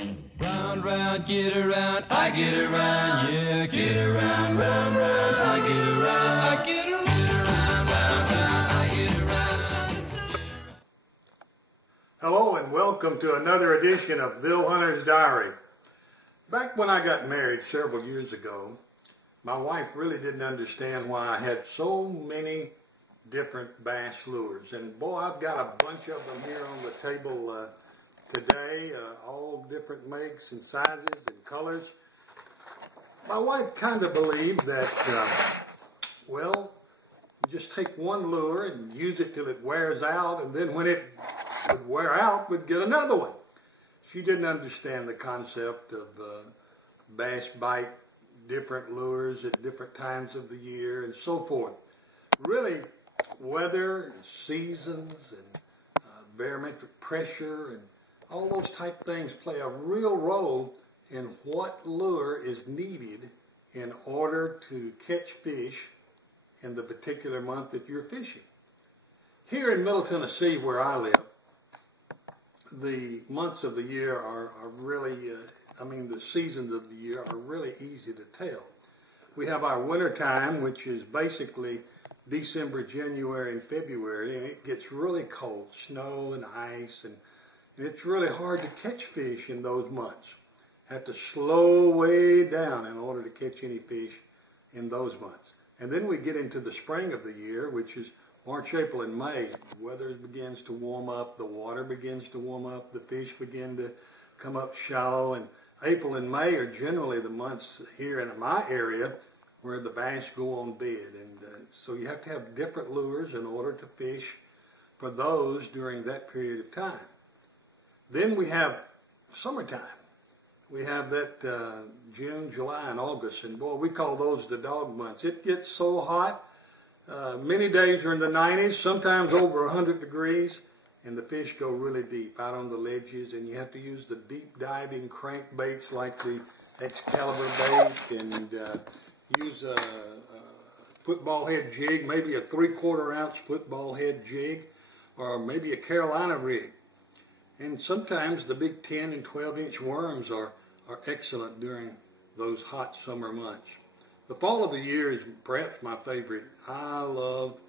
Round, round, get around, I get around, yeah, get around, round, round, I get around, I get around, round, round, I get around. Hello and welcome to another edition of Bill Hunter's Diary. Back when I got married several years ago, my wife really didn't understand why I had so many different bass lures. And boy, I've got a bunch of them here on the table today, all different makes and sizes and colors. My wife kind of believed that, well, you just take one lure and use it till it wears out, and then when it would wear out, we'd get another one. She didn't understand the concept of bass bite different lures at different times of the year and so forth. Really, weather and seasons and barometric pressure and all those type things play a real role in what lure is needed in order to catch fish in the particular month that you're fishing. Here in Middle Tennessee, where I live, the months of the year are really, the seasons of the year are really easy to tell. We have our winter time, which is basically December, January, and February, and it gets really cold, snow and ice, and it's really hard to catch fish in those months. Have to slow way down in order to catch any fish in those months. And then we get into the spring of the year, which is March, April, and May. The weather begins to warm up, the water begins to warm up, the fish begin to come up shallow, and April and May are generally the months here in my area where the bass go on bed. And so you have to have different lures in order to fish for those during that period of time. Then we have summertime. We have that June, July, and August, and boy, we call those the dog months. It gets so hot. Many days are in the 90s, sometimes over 100 degrees, and the fish go really deep out on the ledges, and you have to use the deep diving crankbaits like the Excalibur bait, and use a football head jig, maybe a 3/4 ounce football head jig, or maybe a Carolina rig. And sometimes the big 10 and 12-inch worms are excellent during those hot summer months. The fall of the year is perhaps my favorite. I love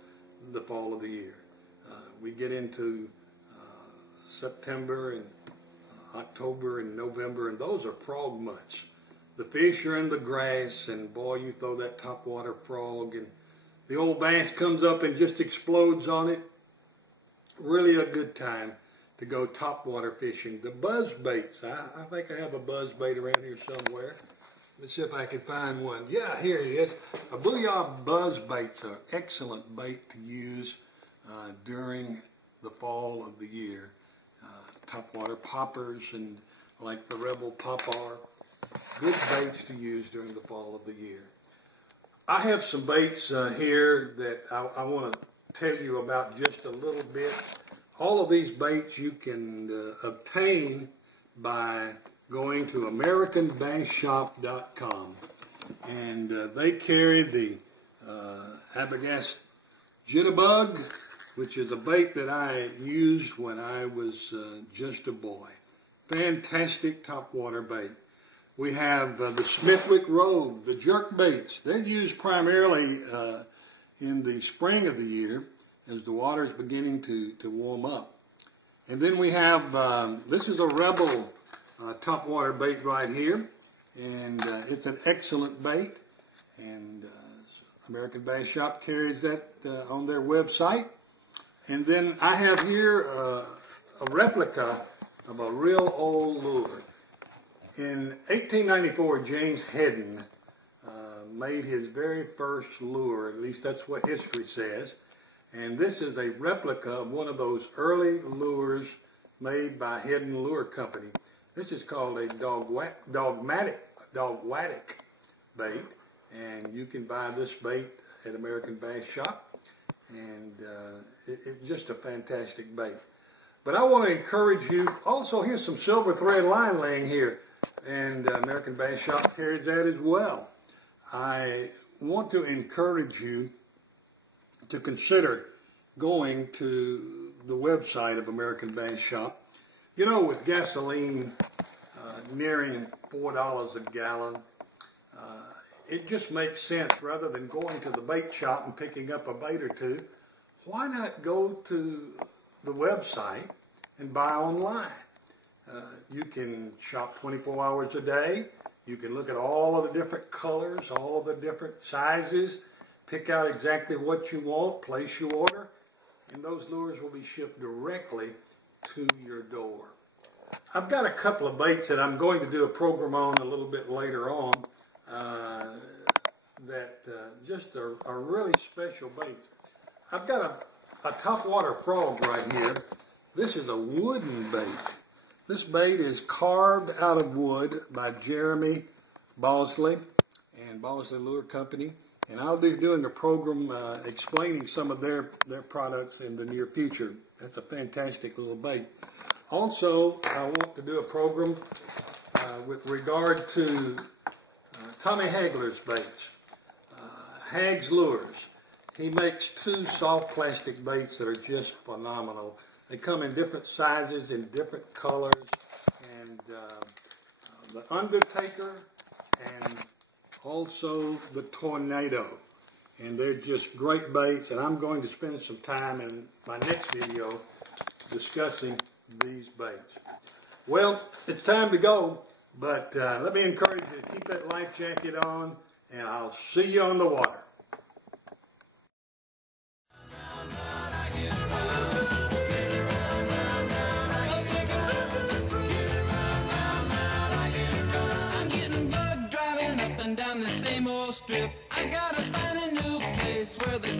the fall of the year. We get into September and October and November, and those are frog months. The fish are in the grass, and boy, you throw that topwater frog, and the old bass comes up and just explodes on it. Really a good time to go topwater fishing. The buzz baits, I think I have a buzz bait around here somewhere. Let's see if I can find one. Yeah, here it is. A Booyah buzz baits are excellent bait to use during the fall of the year. Topwater poppers and like the Rebel Popar, good baits to use during the fall of the year. I have some baits here that I want to tell you about just a little bit. All of these baits you can obtain by going to AmericanBassShop.com, and they carry the Arbogast Jitterbug, which is a bait that I used when I was just a boy. Fantastic topwater bait. We have the Smithwick Rogue, the jerk baits. They're used primarily in the spring of the year as the water is beginning to warm up. And then we have, this is a Rebel topwater bait right here, and it's an excellent bait, and American Bass Shop carries that on their website. And then I have here a replica of a real old lure. In 1894, James Hedden made his very first lure, at least that's what history says. And this is a replica of one of those early lures made by Hedden Lure Company. This is called a dogmatic bait, and you can buy this bait at American Bass Shop, and it's just a fantastic bait. But I want to encourage you, also here's some silver thread line laying here, and American Bass Shop carries that as well. I want to encourage you to consider going to the website of American Bass Shop. You know, with gasoline nearing $4 a gallon. It just makes sense, rather than going to the bait shop and picking up a bait or two, why not go to the website and buy online? You can shop 24 hours a day. You can look at all of the different colors, all of the different sizes, pick out exactly what you want, place your order, and those lures will be shipped directly to your door. I've got a couple of baits that I'm going to do a program on a little bit later on that just are really special baits. I've got a topwater frog right here. This is a wooden bait. This bait is carved out of wood by Jeremy Bosley and Bosley Lure Company. And I'll be doing a program explaining some of their products in the near future. That's a fantastic little bait. Also, I want to do a program with regard to Tommy Hagler's baits, Hag's Lures. He makes two soft plastic baits that are just phenomenal. They come in different sizes, in different colors, and the Undertaker and also the Tornado. And they're just great baits, and I'm going to spend some time in my next video discussing these baits. Well, it's time to go, but let me encourage you to keep that life jacket on, and I'll see you on the water. Down the same old strip, I gotta find a new place where the